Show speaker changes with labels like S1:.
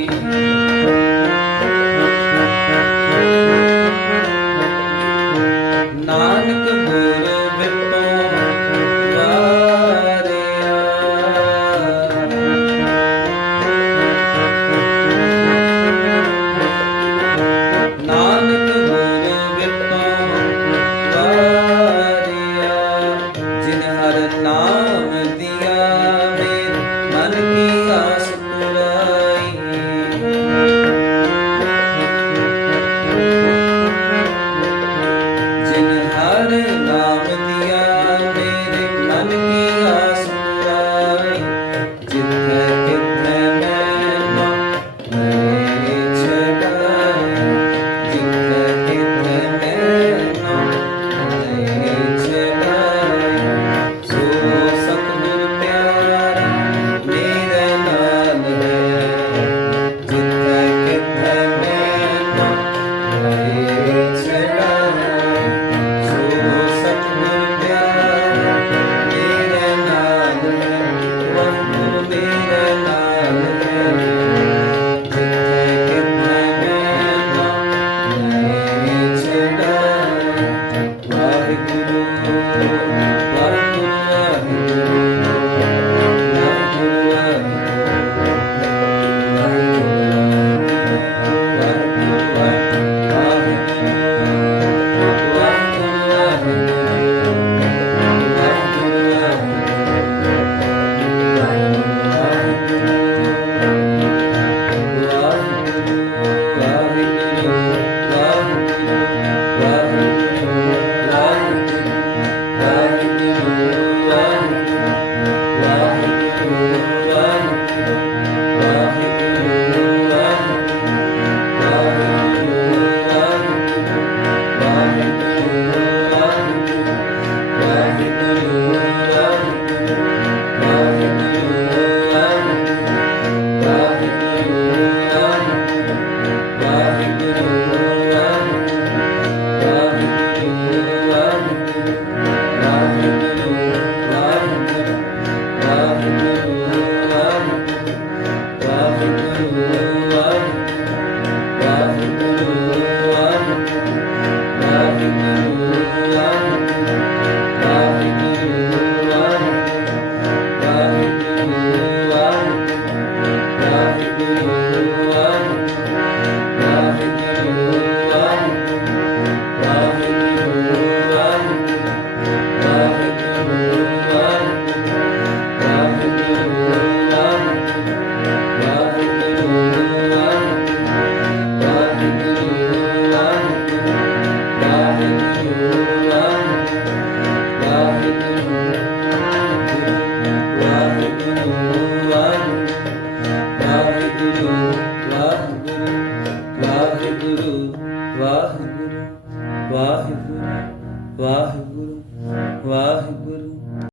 S1: Mm-hmm. Música